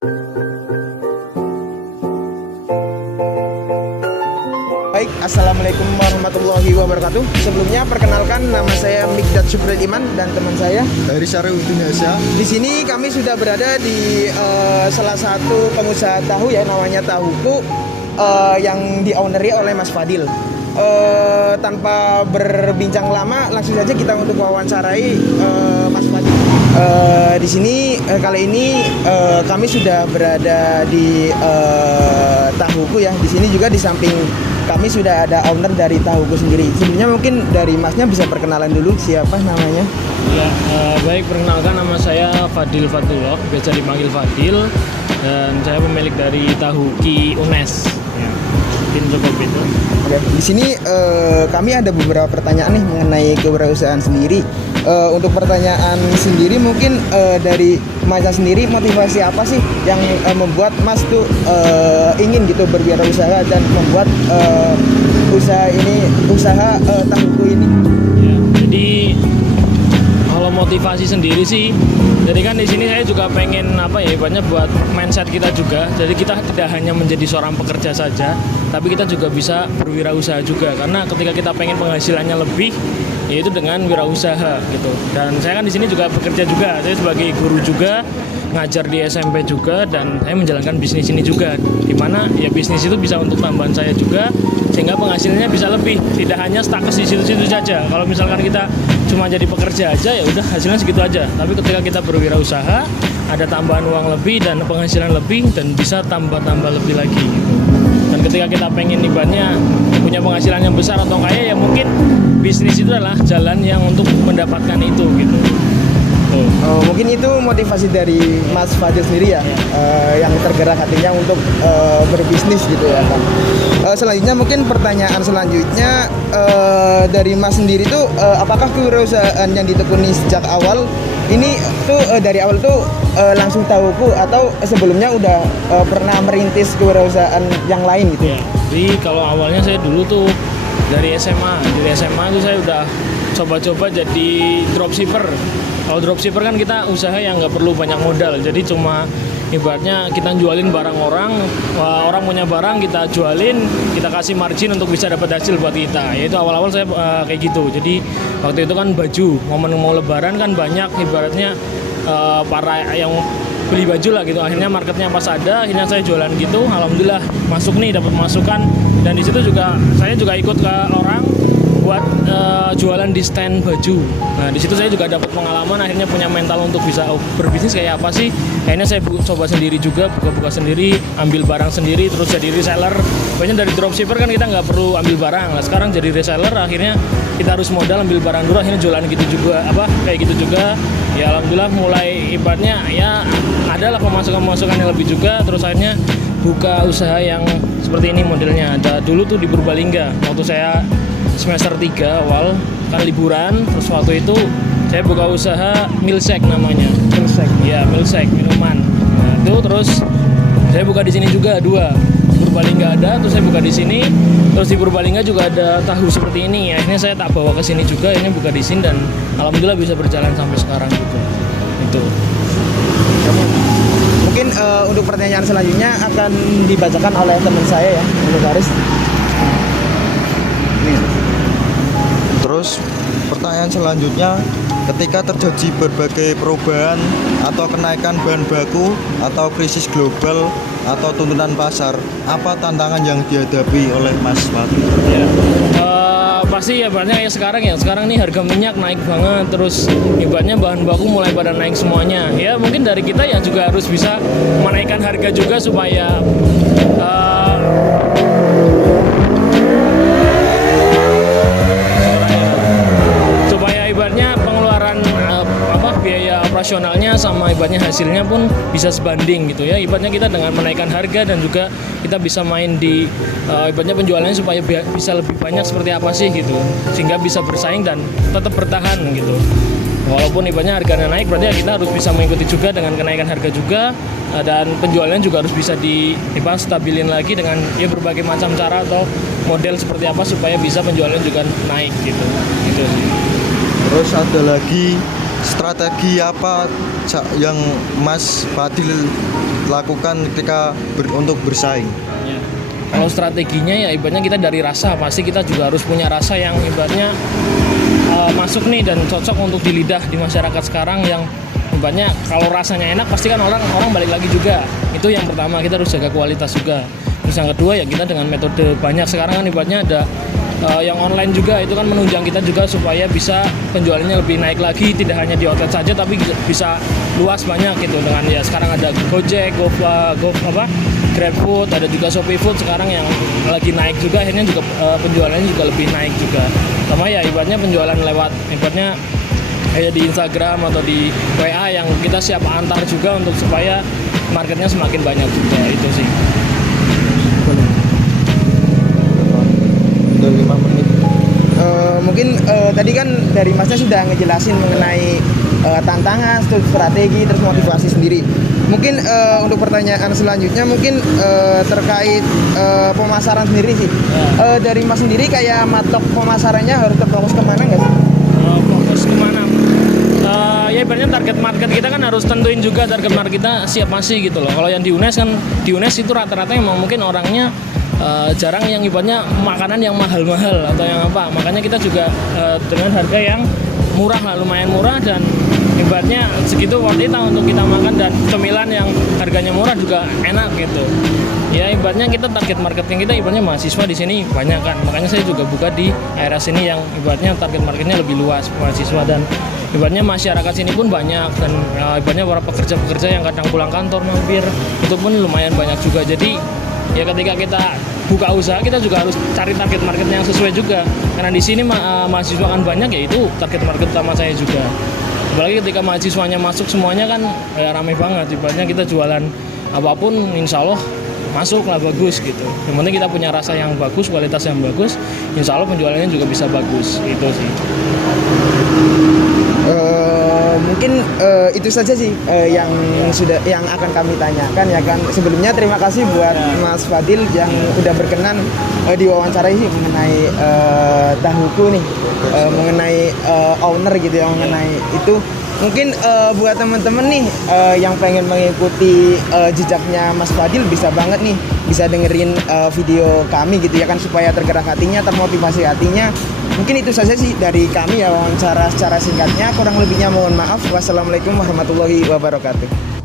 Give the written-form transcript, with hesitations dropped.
Baik, Assalamualaikum warahmatullahi wabarakatuh. Sebelumnya perkenalkan, nama saya Mikdad Syukril Iman dan teman saya dari Syariuddin Hasya. Di sini kami sudah berada di salah satu pengusaha tahu ya, namanya Tahuku, yang di-owneri oleh Mas Fadil. Tanpa berbincang lama, langsung saja kita untuk wawancarai Mas Fadil. Di sini kali ini kami sudah berada di Tahuku ya. Di sini juga di samping kami sudah ada owner dari Tahuku sendiri. Sebelumnya mungkin dari Masnya bisa perkenalan dulu, siapa namanya? Ya, baik, perkenalkan, nama saya Fadil Fatullah, biasa dipanggil Fadil, dan saya pemilik dari Tahuki UNES. Ya, mungkin cukup itu. Oke, di sini kami ada beberapa pertanyaan nih mengenai kewirausahaan sendiri. Untuk pertanyaan sendiri mungkin dari Masnya sendiri, motivasi apa sih yang membuat Mas tuh ingin gitu berwirausaha dan membuat usaha Tahuku ini? Ya, jadi kalau motivasi sendiri sih, jadi kan di sini saya juga pengen ibaratnya buat mindset kita juga. Jadi kita tidak hanya menjadi seorang pekerja saja, tapi kita juga bisa berwirausaha juga. Karena ketika kita pengen penghasilannya lebih, yaitu dengan wirausaha gitu. Dan saya kan di sini juga bekerja juga. Saya sebagai guru juga, ngajar di SMP juga, dan saya menjalankan bisnis ini juga. Dimana ya bisnis itu bisa untuk tambahan saya juga, sehingga penghasilannya bisa lebih. Tidak hanya status di situ-situ saja. Kalau misalkan kita cuma jadi pekerja aja, ya udah hasilnya segitu aja. Tapi ketika kita berwirausaha, ada tambahan uang lebih dan penghasilan lebih, dan bisa tambah-tambah lebih lagi gitu. Dan ketika kita pengen ibaratnya punya penghasilan yang besar atau kaya, ya mungkin bisnis itu adalah jalan yang untuk mendapatkan itu gitu. Mungkin itu motivasi dari Mas Fadil sendiri ya, yang tergerak hatinya untuk berbisnis gitu ya kan. Selanjutnya mungkin pertanyaan selanjutnya dari Mas sendiri tuh, apakah kewirausahaan yang ditekuni sejak awal ini tuh dari awal tuh langsung Tahuku, atau sebelumnya udah pernah merintis kewirausahaan yang lain gitu? Ya, jadi kalau awalnya saya dulu tuh dari SMA itu saya udah coba-coba jadi dropshipper. Kalau dropshipper kan kita usaha yang nggak perlu banyak modal, jadi cuma ibaratnya kita jualin barang orang punya barang, kita jualin, kita kasih margin untuk bisa dapat hasil buat kita. Yaitu awal-awal saya kayak gitu. Jadi waktu itu kan baju, momen mau lebaran kan banyak ibaratnya para yang beli baju lah gitu. Akhirnya marketnya pas ada, akhirnya saya jualan gitu. Alhamdulillah masuk nih, dapat masukan, dan di situ juga saya juga ikut ke orang buat jualan di stand baju. Nah di situ saya juga dapat pengalaman, akhirnya punya mental untuk bisa berbisnis kayak apa sih. Akhirnya saya coba sendiri juga, buka-buka sendiri, ambil barang sendiri, terus jadi reseller. Banyak dari dropshipper kan kita nggak perlu ambil barang. Nah sekarang jadi reseller, akhirnya kita harus modal ambil barang dulu, akhirnya jualan gitu juga, kayak gitu juga. Ya alhamdulillah mulai ibaratnya ya adalah pemasukan yang lebih juga. Terus akhirnya buka usaha yang seperti ini modelnya. Ada dulu tuh di Purbalingga, waktu saya semester 3 awal kan liburan, terus waktu itu saya buka usaha milkshake namanya. Milkshake. Ya, milkshake, minuman. Nah, itu terus saya buka di sini juga 2. Di Purbalingga ada, terus saya buka di sini. Terus di Purbalingga juga ada tahu seperti ini. Akhirnya saya tak bawa ke sini juga, akhirnya buka di sini, dan alhamdulillah bisa berjalan sampai sekarang juga. Itu. Mungkin untuk pertanyaan selanjutnya akan dibacakan oleh teman saya ya, Mas Haris. Terus pertanyaan selanjutnya, ketika terjadi berbagai perubahan atau kenaikan bahan baku atau krisis global atau tuntunan pasar, apa tantangan yang dihadapi oleh Mas Fadil? Ya, pasti ya ibaratnya sekarang nih harga minyak naik banget, terus ibaratnya bahan baku mulai pada naik semuanya. Ya mungkin dari kita ya juga harus bisa menaikkan harga juga supaya ibaratnya pengeluaran biaya operasionalnya sama ibaratnya hasilnya pun bisa sebanding gitu ya. Ibaratnya kita dengan menaikkan harga, dan juga kita bisa main di ibaratnya penjualannya supaya bisa lebih banyak seperti apa sih gitu, sehingga bisa bersaing dan tetap bertahan gitu. Walaupun ibaratnya harganya naik, berarti ya kita harus bisa mengikuti juga dengan kenaikan harga juga, dan penjualannya juga harus bisa stabilin lagi dengan ya berbagai macam cara atau model seperti apa supaya bisa penjualan juga naik gitu. Gitu sih. Terus ada lagi, strategi apa yang Mas Fadil lakukan ketika untuk bersaing? Ya. Kalau strateginya ya ibaratnya kita dari rasa, pasti kita juga harus punya rasa yang ibaratnya masuk nih dan cocok untuk di lidah di masyarakat sekarang, yang ibaratnya kalau rasanya enak pasti kan orang balik lagi juga. Itu yang pertama, kita harus jaga kualitas juga. Terus yang kedua ya kita dengan metode banyak sekarang kan ibaratnya ada yang online juga, itu kan menunjang kita juga supaya bisa penjualannya lebih naik lagi, tidak hanya di outlet saja tapi bisa luas banyak gitu. Dengan ya sekarang ada Gojek, GrabFood, ada juga ShopeeFood sekarang yang lagi naik juga, akhirnya juga penjualannya juga lebih naik juga. Sama ya ibaratnya penjualan lewat ibaratnya kayak di Instagram atau di WA yang kita siap antar juga untuk supaya marketnya semakin banyak juga, itu sih. Udah 5 menit. Mungkin tadi kan dari Masnya sudah ngejelasin mengenai tantangan, strategi, terus motivasi sendiri. Mungkin untuk pertanyaan selanjutnya mungkin terkait pemasaran sendiri sih. Dari Mas sendiri kayak matok pemasarannya harus terfokus kemana nggak sih? Fokus kemana? Ya ibaratnya target market kita kan harus tentuin juga target market kita siapa sih gitu loh. Kalau yang di UNES kan, di UNES itu rata-rata emang mungkin orangnya jarang yang ibaratnya makanan yang mahal-mahal atau yang apa. Makanya kita juga dengan harga yang murah lah, lumayan murah, dan ibaratnya segitu worth it untuk kita makan, dan cemilan yang harganya murah juga enak gitu. Ya ibaratnya kita target marketing kita ibaratnya mahasiswa di sini banyak kan. Makanya saya juga buka di area sini yang ibaratnya target marketnya lebih luas, mahasiswa, dan ibaratnya masyarakat sini pun banyak, dan ibaratnya para pekerja-pekerja yang kadang pulang kantor mampir itu pun lumayan banyak juga. Jadi ya ketika kita buka usaha kita juga harus cari target market yang sesuai juga, karena di sini mahasiswa kan banyak, ya itu target market utama saya juga. Apalagi ketika mahasiswanya masuk semuanya kan ya ramai banget, ibaratnya kita jualan apapun insya Allah masuk lah, bagus gitu. Yang penting kita punya rasa yang bagus, kualitas yang bagus, insya Allah penjualannya juga bisa bagus, itu sih. Mungkin itu saja sih yang akan kami tanyakan ya kan. Sebelumnya terima kasih buat Mas Fadil yang udah berkenan diwawancarai sih mengenai Tahuku nih, mengenai owner gitu ya, mengenai itu. Mungkin buat teman-teman nih yang pengen mengikuti jejaknya Mas Fadil bisa banget nih, bisa dengerin video kami gitu ya kan, supaya tergerak hatinya, termotivasi hatinya. Mungkin itu saja sih dari kami ya, wawancara secara singkatnya. Kurang lebihnya mohon maaf. Wassalamualaikum warahmatullahi wabarakatuh.